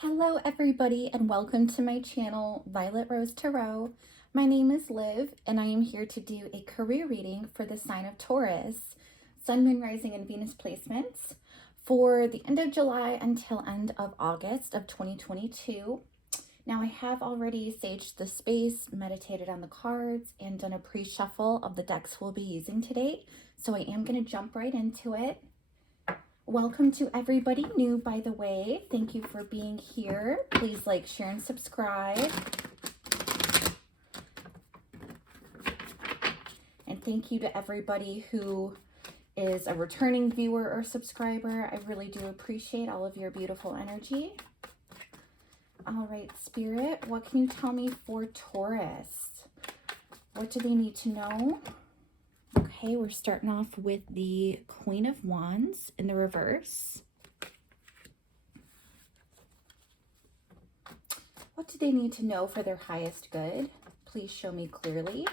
Hello everybody and welcome to my channel, Violet Rose Tarot. My name is Liv and I am here to do a career reading for the sign of Taurus, Sun, Moon, Rising, and Venus placements for the end of July until end of August of 2022. Now I have already saged the space, meditated on the cards, and done a pre-shuffle of the decks we'll be using today. So I am going to jump right into it. Welcome to everybody new, by the way. Thank you for being here. Please like, share, and subscribe. And thank you to everybody who is a returning viewer or subscriber. I really do appreciate all of your beautiful energy. All right, Spirit, what can you tell me for Taurus? What do they need to know? Okay, we're starting off with the Queen of Wands in the reverse. What do they need to know for their highest good? Please show me clearly.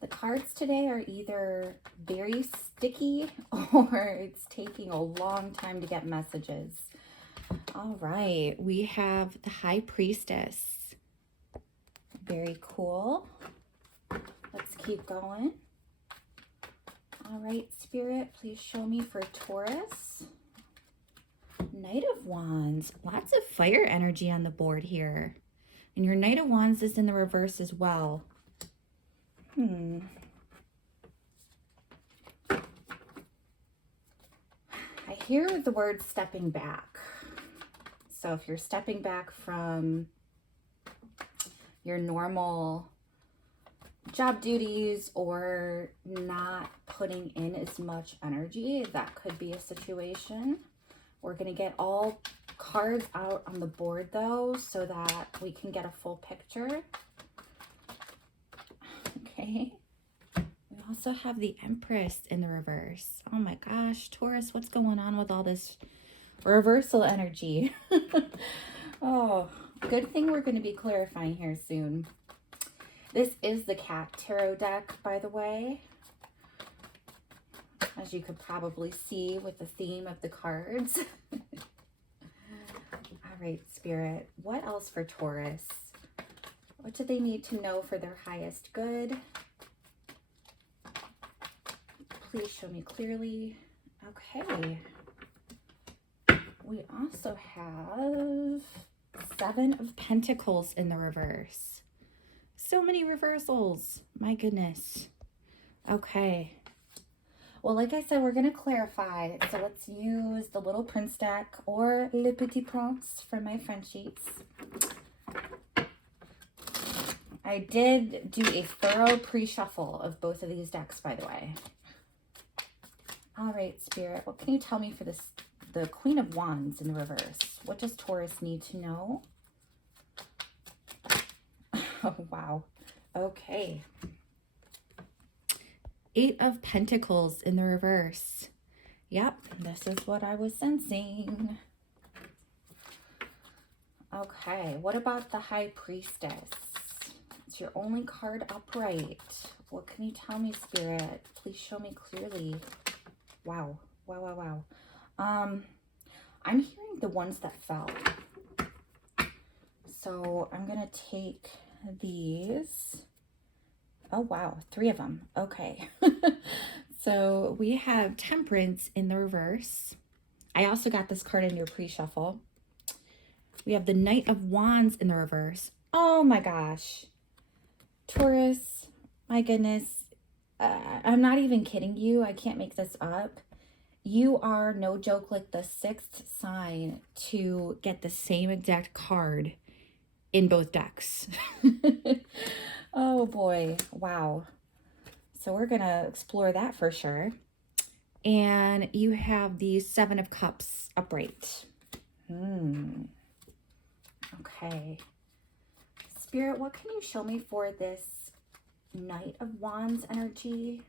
The cards today are either very sticky or it's taking a long time to get messages. All right, we have the High Priestess. Very cool. Let's keep going. All right, Spirit, please show me for Taurus. Knight of Wands. Lots of fire energy on the board here. And your Knight of Wands is in the reverse as well. I hear the word stepping back. So if you're stepping back from your normal job duties or not putting in as much energy, that could be a situation. We're going to get all cards out on the board though, so that we can get a full picture. Okay. We also have the Empress in the reverse. Oh my gosh, Taurus, what's going on with all this reversal energy? Oh, good thing we're going to be clarifying here soon. This is the Cat Tarot deck, by the way, as you could probably see with the theme of the cards. All right, Spirit, what else for Taurus? What do they need to know for their highest good? Please show me clearly. Okay. We also have Seven of Pentacles in the reverse. So many reversals. My goodness. Okay. Well, like I said, we're going to clarify. So let's use the Little Prince deck or Le Petit Prince for my Frenchies. I did do a thorough pre-shuffle of both of these decks, by the way. All right, Spirit, what can you tell me for this? The Queen of Wands in the reverse. What does Taurus need to know? Oh, wow. Okay. Eight of Pentacles in the reverse. Yep, this is what I was sensing. Okay, what about the High Priestess? It's your only card upright. What can you tell me, Spirit? Please show me clearly. Wow. Wow, wow, wow. I'm hearing the ones that fell. So I'm going to take these. Oh, wow. 3 of them. Okay. So we have Temperance in the reverse. I also got this card in your pre-shuffle. We have the Knight of Wands in the reverse. Oh my gosh. Taurus, my goodness. I'm not even kidding you. I can't make this up. You are, no joke, like the 6th sign to get the same exact card in both decks. Oh boy, wow. So we're going to explore that for sure. And you have the 7 of Cups upright. Okay. Spirit, what can you show me for this Knight of Wands energy?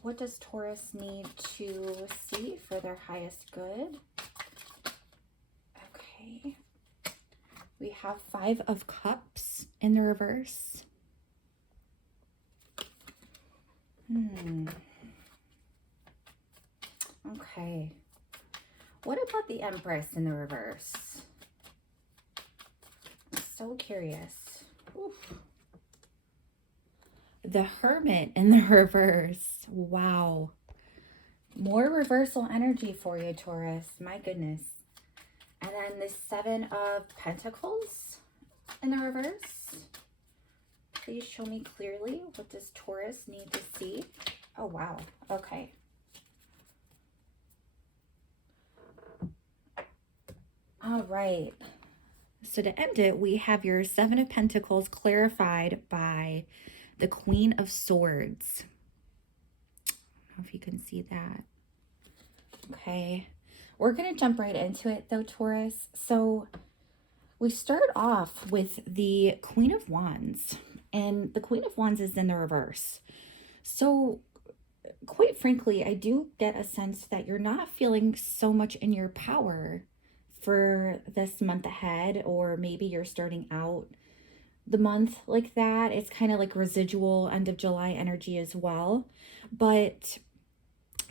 What does Taurus need to see for their highest good? Okay. We have 5 of Cups in the reverse. Okay. What about the Empress in the reverse? I'm so curious. Oof. The Hermit in the reverse. Wow. More reversal energy for you, Taurus. My goodness. And then the 7 of Pentacles in the reverse. Please show me clearly, what does Taurus need to see? Oh, wow. Okay. All right. So to end it, we have your 7 of Pentacles clarified by the Queen of Swords. I don't know if you can see that. Okay. We're going to jump right into it though, Taurus. So we start off with the Queen of Wands, and the Queen of Wands is in the reverse. So quite frankly, I do get a sense that you're not feeling so much in your power for this month ahead, or maybe you're starting out the month like that. It's kind of like residual end of July energy as well. But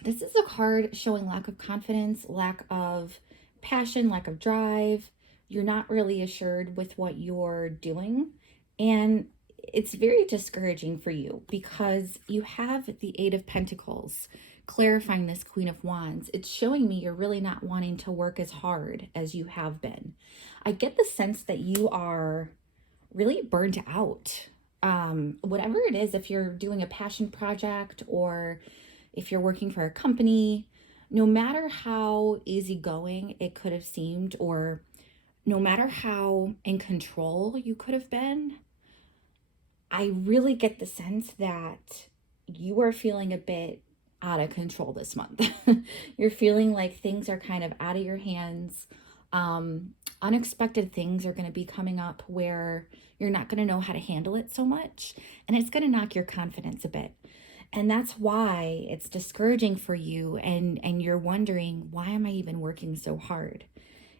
this is a card showing lack of confidence, lack of passion, lack of drive. You're not really assured with what you're doing. And it's very discouraging for you because you have the 8 of Pentacles clarifying this Queen of Wands. It's showing me you're really not wanting to work as hard as you have been. I get the sense that you are really burnt out. Whatever it is, if you're doing a passion project or if you're working for a company, no matter how easygoing it could have seemed, or no matter how in control you could have been, I really get the sense that you are feeling a bit out of control this month. You're feeling like things are kind of out of your hands. Unexpected things are going to be coming up where you're not going to know how to handle it so much, and it's going to knock your confidence a bit. And that's why it's discouraging for you, and you're wondering, why am I even working so hard?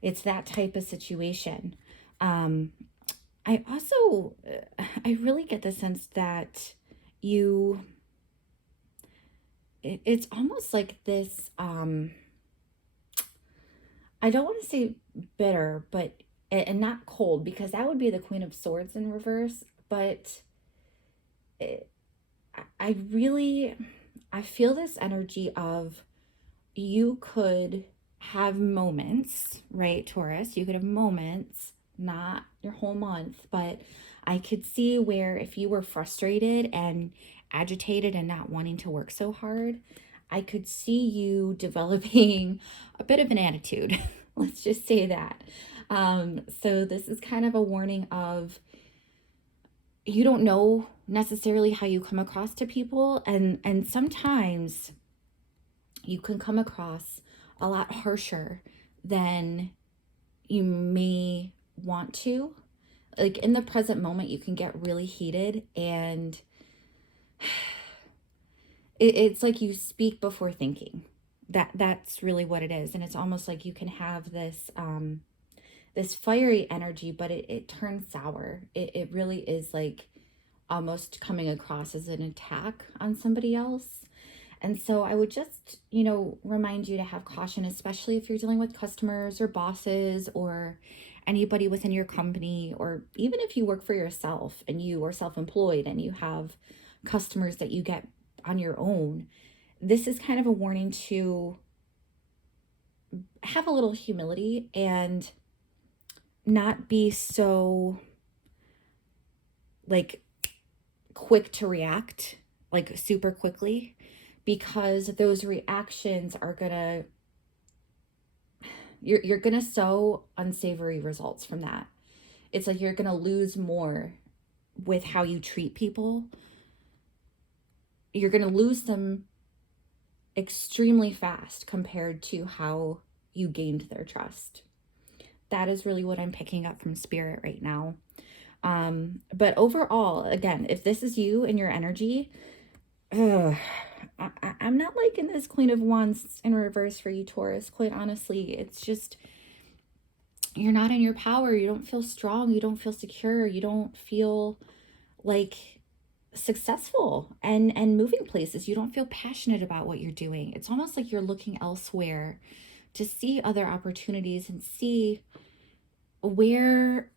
It's that type of situation. I also, I really get the sense that it's almost like this, I don't want to say bitter, but, and not cold, because that would be the Queen of Swords in reverse, but I feel this energy of, you could have moments, right, Taurus? You could have moments, not your whole month, but I could see where if you were frustrated and agitated and not wanting to work so hard, I could see you developing a bit of an attitude. Let's just say that. So this is kind of a warning of, you don't know necessarily how you come across to people, and sometimes you can come across a lot harsher than you may want to. Like in the present moment, you can get really heated, and it's like you speak before thinking. That's really what it is. And it's almost like you can have this this fiery energy, but it turns sour. It really is like almost coming across as an attack on somebody else. And so I would just, remind you to have caution, especially if you're dealing with customers or bosses or anybody within your company, or even if you work for yourself and you are self-employed and you have customers that you get on your own. This is kind of a warning to have a little humility and not be so like quick to react, like super quickly, because those reactions are gonna, you're gonna sow unsavory results from that. It's like you're gonna lose more with how you treat people. You're gonna lose them extremely fast compared to how you gained their trust. That is really what I'm picking up from Spirit right now. But overall, again, if this is you and your energy, I'm not liking this Queen of Wands in reverse for you, Taurus. Quite honestly, it's just, you're not in your power. You don't feel strong. You don't feel secure. You don't feel like successful and moving places. You don't feel passionate about what you're doing. It's almost like you're looking elsewhere to see other opportunities and see where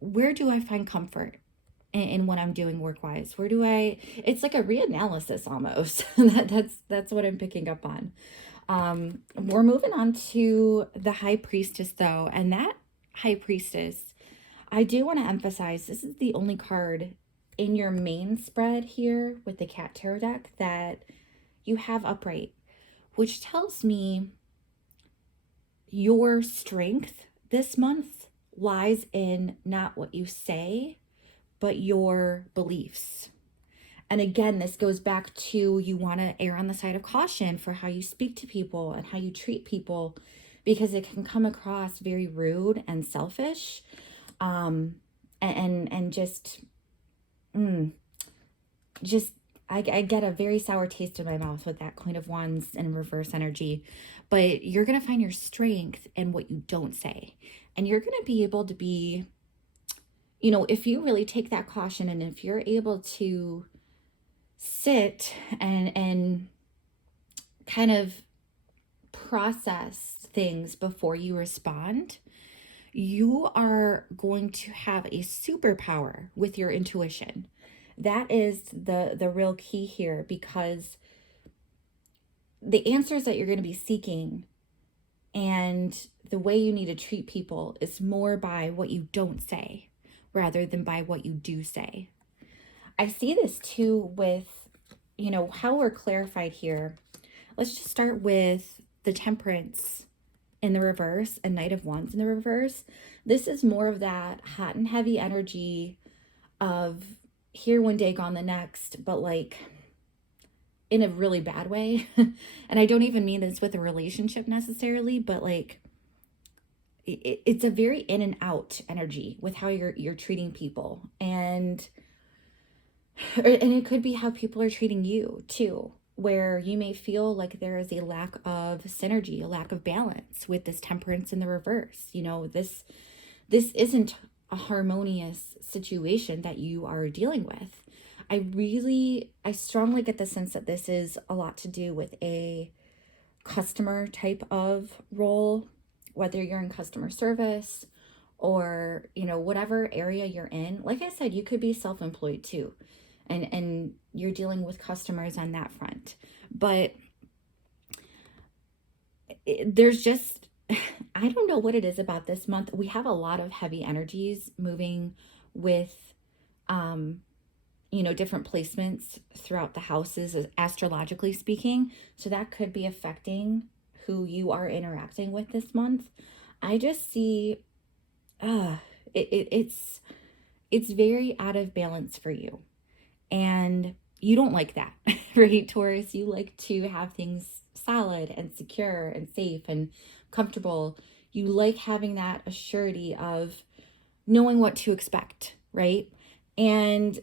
do I find comfort in what I'm doing work wise. Where do I, it's like a reanalysis almost. That's what I'm picking up on. We're moving on to the High Priestess though, and that High Priestess, I do want to emphasize this is the only card in your main spread here with the Cat Tarot deck that you have upright, which tells me your strength this month lies in not what you say, but your beliefs. And again, this goes back to you want to err on the side of caution for how you speak to people and how you treat people, because it can come across very rude and selfish, and just I get a very sour taste in my mouth with that Queen of Wands and reverse energy. But you're going to find your strength in what you don't say, and you're going to be able to be, if you really take that caution, and if you're able to sit and kind of process things before you respond, you are going to have a superpower with your intuition. That is the real key here, because the answers that you're going to be seeking and the way you need to treat people is more by what you don't say rather than by what you do say. I see this too with, how we're clarified here. Let's just start with the Temperance in the reverse and Knight of Wands in the reverse. This is more of that hot and heavy energy of here one day, gone the next, but like in a really bad way. And I don't even mean this with a relationship necessarily, but like it's a very in and out energy with how you're treating people. And it could be how people are treating you too, where you may feel like there is a lack of synergy, a lack of balance with this Temperance in the reverse. This isn't a harmonious situation that you are dealing with. I strongly get the sense that this is a lot to do with a customer type of role, whether you're in customer service or, whatever area you're in. Like I said, you could be self-employed too, and you're dealing with customers on that front. But there's just, I don't know what it is about this month. We have a lot of heavy energies moving with, different placements throughout the houses, astrologically speaking. So that could be affecting who you are interacting with this month. I just see, it's very out of balance for you. And you don't like that, right, Taurus? You like to have things solid and secure and safe and comfortable. You like having that assurity of knowing what to expect, right? And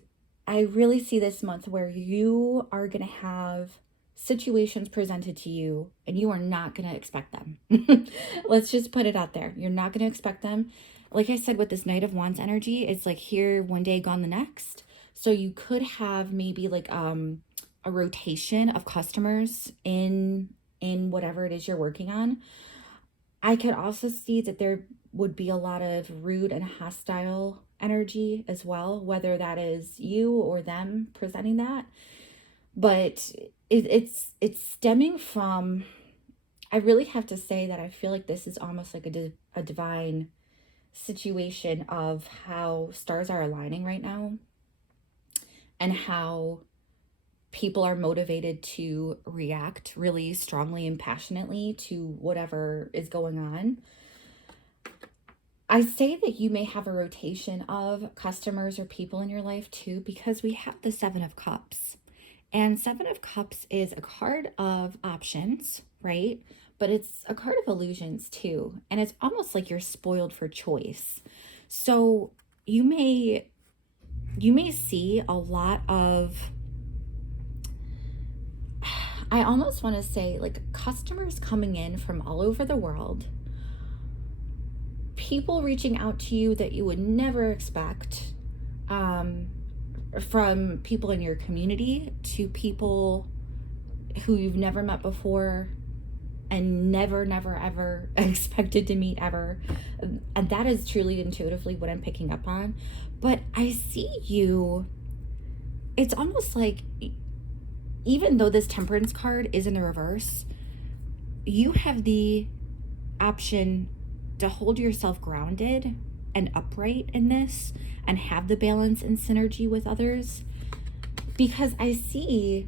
I really see this month where you are going to have situations presented to you and you are not going to expect them. Let's just put it out there. You're not going to expect them. Like I said, with this Knight of Wands energy, it's like here one day, gone the next. So you could have maybe like a rotation of customers in whatever it is you're working on. I could also see that there would be a lot of rude and hostile energy as well, whether that is you or them presenting that. But it's stemming from, I really have to say that I feel like this is almost like a divine situation of how stars are aligning right now and how people are motivated to react really strongly and passionately to whatever is going on. I say that you may have a rotation of customers or people in your life too, because we have the Seven of Cups. And Seven of Cups is a card of options, right? But it's a card of illusions too. And it's almost like you're spoiled for choice. So you may see a lot of, I almost want to say like customers coming in from all over the world, people reaching out to you that you would never expect, from people in your community to people who you've never met before and never ever expected to meet ever. And that is truly intuitively what I'm picking up on. But I see you, it's almost like, even though this Temperance card is in the reverse, you have the option to hold yourself grounded and upright in this and have the balance and synergy with others. Because I see,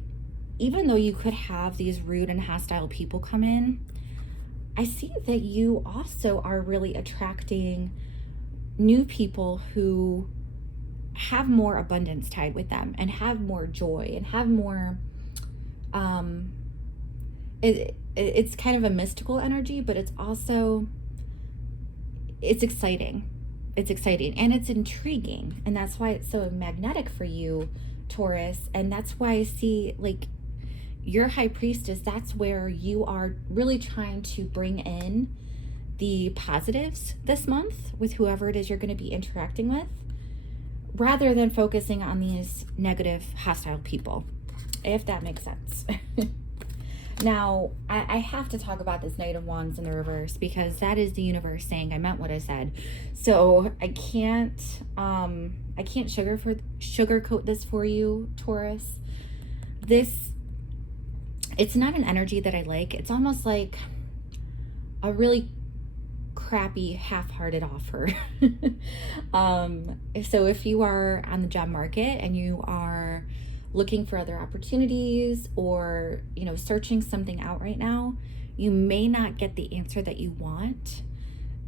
even though you could have these rude and hostile people come in, I see that you also are really attracting new people who have more abundance tied with them and have more joy and have more, it's kind of a mystical energy, but it's also, it's exciting. It's exciting and it's intriguing. And that's why it's so magnetic for you, Taurus. And that's why I see, like, your High Priestess, that's where you are really trying to bring in the positives this month with whoever it is you're going to be interacting with, rather than focusing on these negative, hostile people, if that makes sense. Now, I have to talk about this Knight of Wands in the reverse, because that is the universe saying I meant what I said. So I can't sugarcoat this for you, Taurus. It's not an energy that I like. It's almost like a really crappy half-hearted offer. So if you are on the job market and you are looking for other opportunities, or, you know, searching something out right now, you may not get the answer that you want.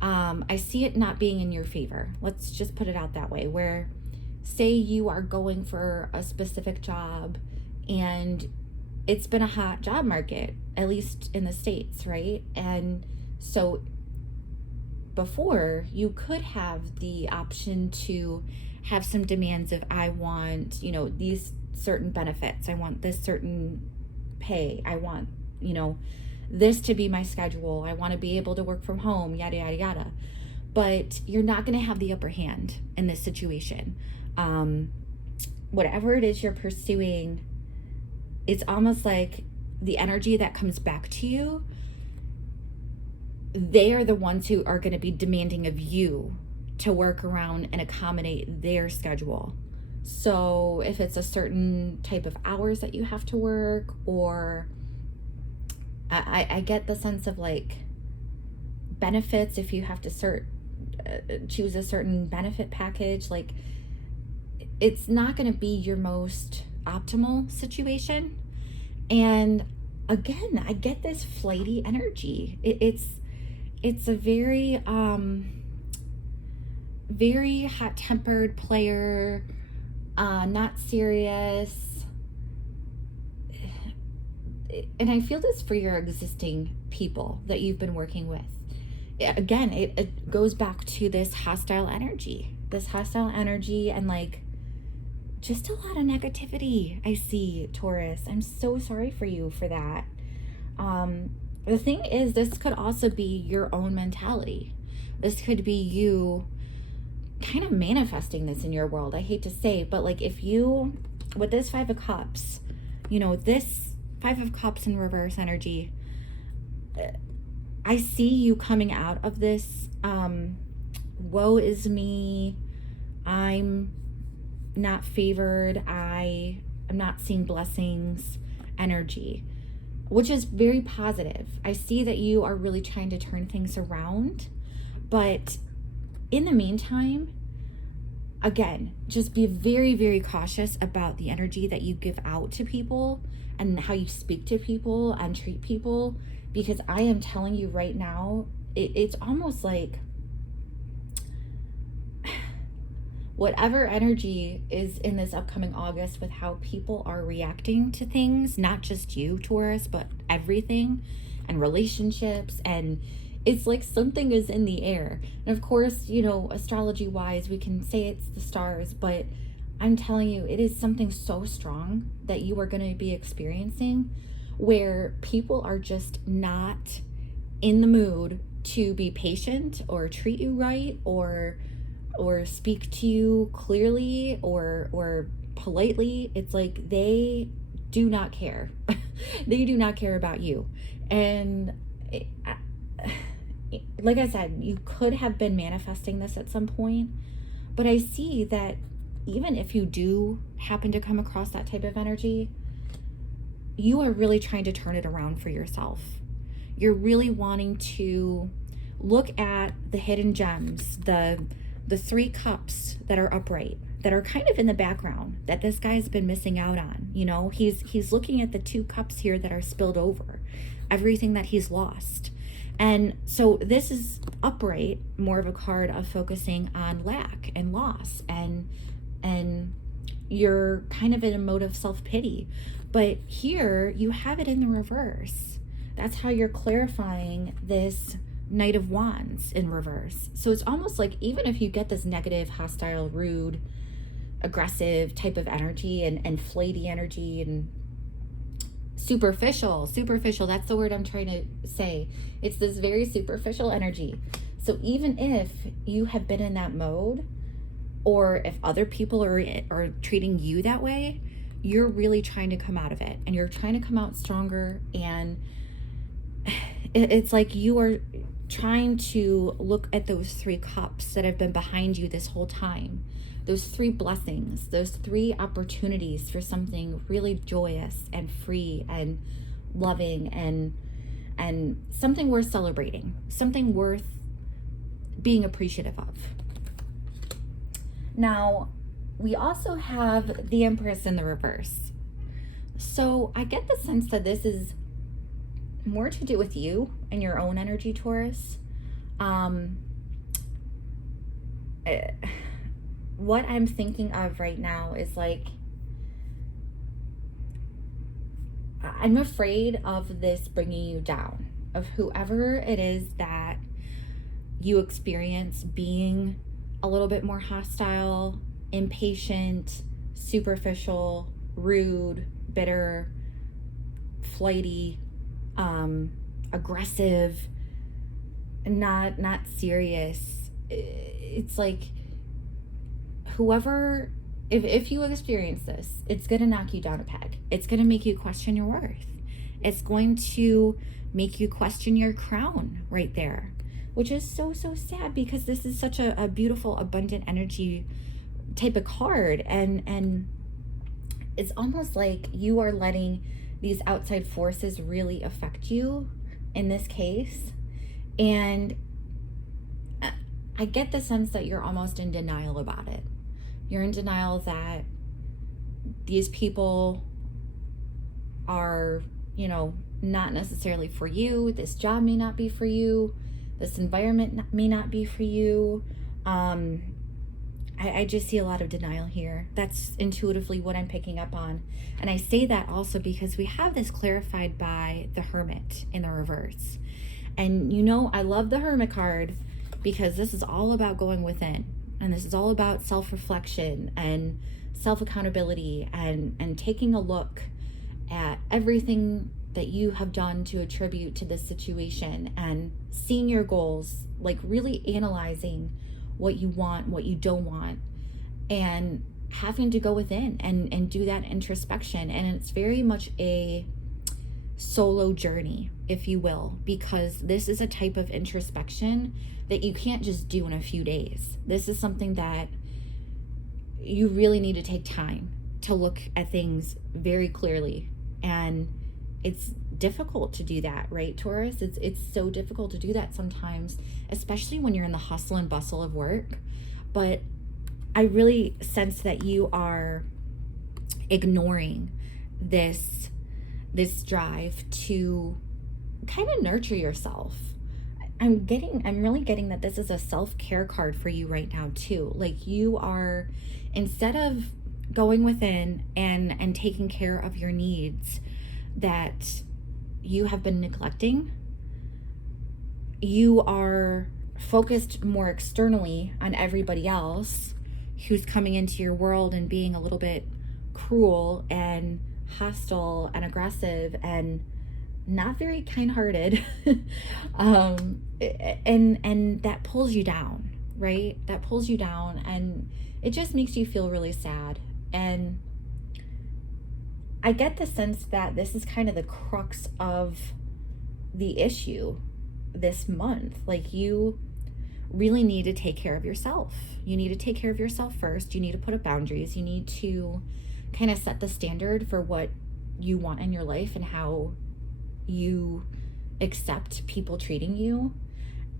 I see it not being in your favor. Let's just put it out that way, where say you are going for a specific job and it's been a hot job market, at least in the States, right? And so before, you could have the option to have some demands of, I want, you know, these certain benefits, I want this certain pay, I want, you know, this to be my schedule, I want to be able to work from home, yada yada yada. But you're not going to have the upper hand in this situation. Whatever it is you're pursuing, it's almost like the energy that comes back to you, they are the ones who are going to be demanding of you to work around and accommodate their schedule. So if it's a certain type of hours that you have to work, or I get the sense of like benefits, if you have to choose a certain benefit package, like it's not going to be your most optimal situation. And again, I get this flighty energy. It's a very very hot-tempered player, not serious. And I feel this for your existing people that you've been working with. Again, it goes back to this hostile energy, and like just a lot of negativity I see, Taurus. I'm so sorry for you for that. The thing is, this could also be your own mentality. This could be you kind of manifesting this in your world. I hate to say, but like if you, with this Five of Cups, you know, this Five of Cups in reverse energy, I see you coming out of this woe is me, I'm not favored, I'm not seeing blessings energy, which is very positive. I see that you are really trying to turn things around, but in the meantime, again, just be very, very cautious about the energy that you give out to people and how you speak to people and treat people, because I am telling you right now, it's almost like whatever energy is in this upcoming August with how people are reacting to things, not just you, Taurus, but everything and relationships, and it's like something is in the air. And of course, you know, astrology wise, we can say it's the stars, but I'm telling you, it is something so strong that you are going to be experiencing, where people are just not in the mood to be patient or treat you right or speak to you clearly or politely. It's like they do not care. They do not care about you. And like I said, you could have been manifesting this at some point, but I see that even if you do happen to come across that type of energy, you are really trying to turn it around for yourself. You're really wanting to look at the hidden gems, the 3 cups that are upright, that are kind of in the background, that this guy's been missing out on. You know, he's looking at the 2 cups here that are spilled over, everything that he's lost. And so this is upright, more of a card of focusing on lack and loss, and you're kind of in a mode of self-pity. But here you have it in the reverse. That's how you're clarifying this Knight of Wands in reverse. So it's almost like even if you get this negative, hostile, rude, aggressive type of energy and flighty energy and superficial, that's the word I'm trying to say. It's this very superficial energy. So even if you have been in that mode, or if other people are treating you that way, you're really trying to come out of it, and you're trying to come out stronger. And it's like you are trying to look at those 3 cups that have been behind you this whole time, those 3 blessings, those 3 opportunities for something really joyous and free and loving and something worth celebrating, something worth being appreciative of. Now, we also have the Empress in the reverse. So I get the sense that this is more to do with you and your own energy, Taurus. What I'm thinking of right now is like, I'm afraid of this bringing you down, of whoever it is that you experience being a little bit more hostile, impatient, superficial, rude, bitter, flighty, aggressive, not serious. It's like whoever, if you experience this, it's going to knock you down a peg. It's going to make you question your worth. It's going to make you question your crown right there, which is so sad, because this is such a beautiful, abundant energy type of card. And it's almost like you are letting these outside forces really affect you in this case. And I get the sense that you're almost in denial about it. You're in denial that these people are, you know, not necessarily for you. This job may not be for you. This environment may not be for you. I just see a lot of denial here. That's intuitively what I'm picking up on. And I say that also because we have this clarified by the Hermit in the reverse. And you know, I love the Hermit card because this is all about going within. And this is all about self-reflection and self-accountability and taking a look at everything that you have done to attribute to this situation and seeing your goals, like really analyzing what you want, what you don't want, and having to go within and do that introspection. And it's very much a solo journey, if you will, because this is a type of introspection that you can't just do in a few days. This is something that you really need to take time to look at things very clearly. And it's difficult to do that, right, Taurus? It's so difficult to do that sometimes, especially when you're in the hustle and bustle of work. But I really sense that you are ignoring this drive to kind of nurture yourself. I'm really getting that this is a self-care card for you right now too. Like you are, instead of going within and taking care of your needs that you have been neglecting, you are focused more externally on everybody else who's coming into your world and being a little bit cruel and hostile and aggressive and not very kind-hearted. And that pulls you down, right? That pulls you down, and it just makes you feel really sad. And I get the sense that this is kind of the crux of the issue this month. Like, you really need to take care of yourself. You need to take care of yourself first. You need to put up boundaries. You need to kind of set the standard for what you want in your life and how you accept people treating you.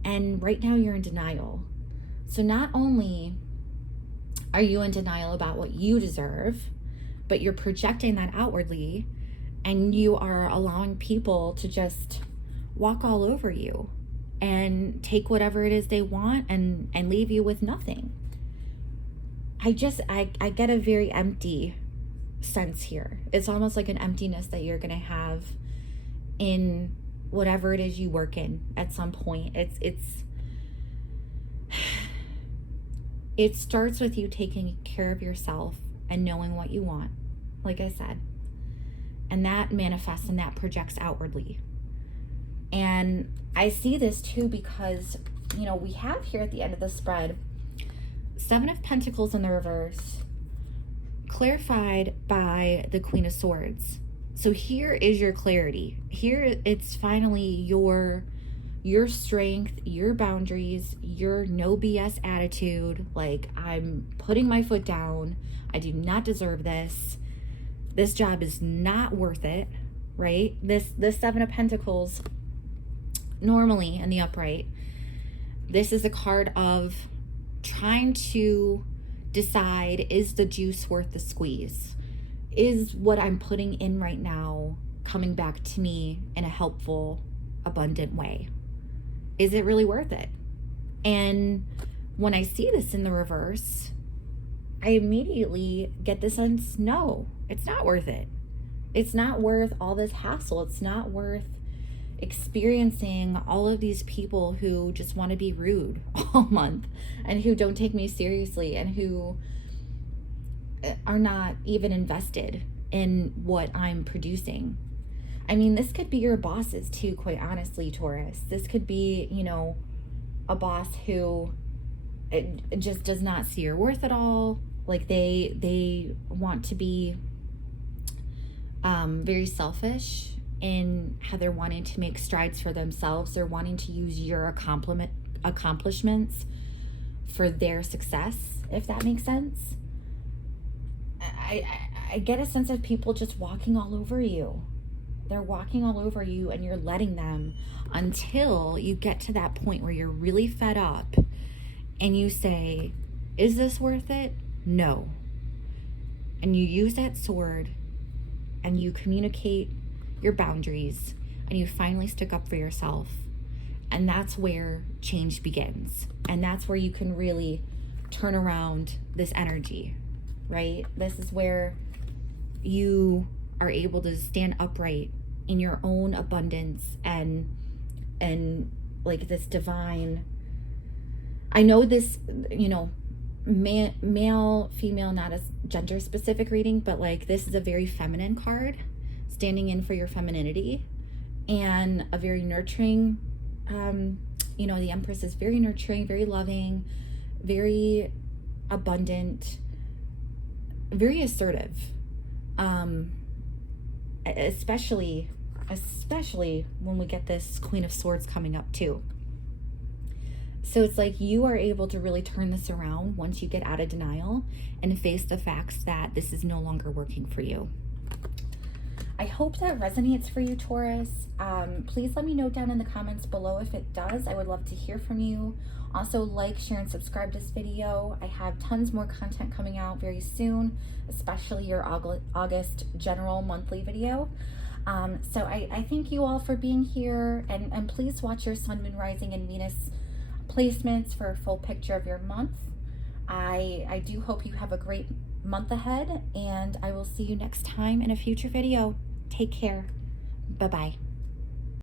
And right now you're in denial. So not only are you in denial about what you deserve, but you're projecting that outwardly, and you are allowing people to just walk all over you and take whatever it is they want and leave you with nothing. I get a very empty sense here. It's almost like an emptiness that you're gonna have in whatever it is you work in at some point. It starts with you taking care of yourself and knowing what you want, like I said. And that manifests and that projects outwardly. And I see this too because, you know, we have here at the end of the spread, 7 of Pentacles in the reverse, clarified by the Queen of Swords. So here is your clarity. Here it's finally your strength, your boundaries, your no BS attitude. Like, I'm putting my foot down. I do not deserve this. This job is not worth it, right? This 7 of Pentacles, normally in the upright, this is a card of trying to decide, is the juice worth the squeeze? Is what I'm putting in right now coming back to me in a helpful, abundant way? Is it really worth it? And when I see this in the reverse, I immediately get the sense, no, it's not worth it. It's not worth all this hassle. It's not worth experiencing all of these people who just want to be rude all month and who don't take me seriously and who are not even invested in what I'm producing. I mean, this could be your bosses too, quite honestly, Taurus. This could be, you know, a boss who it just does not see your worth at all. Like, they want to be very selfish in how they're wanting to make strides for themselves. They're wanting to use your accomplishments for their success, if that makes sense. I get a sense of people just walking all over you. They're walking all over you, and you're letting them until you get to that point where you're really fed up and you say, is this worth it? No. And you use that sword and you communicate your boundaries and you finally stick up for yourself. And that's where change begins. And that's where you can really turn around this energy, right? This is where you are able to stand upright in your own abundance and like this divine, I know this, you know, male, female, not a gender specific reading, but like this is a very feminine card, standing in for your femininity, and a very nurturing, you know, the Empress is very nurturing, very loving, very abundant, very assertive, especially when we get this Queen of Swords coming up too. So it's like you are able to really turn this around once you get out of denial and face the facts that this is no longer working for you. I hope that resonates for you, Taurus. Please let me know down in the comments below if it does. I would love to hear from you. Also, like, share, and subscribe to this video. I have tons more content coming out very soon, especially your August general monthly video. So I thank you all for being here, and please watch your Sun, Moon, Rising, and Venus placements for a full picture of your month. I do hope you have a great month ahead, and I will see you next time in a future video. Take care. Bye-bye.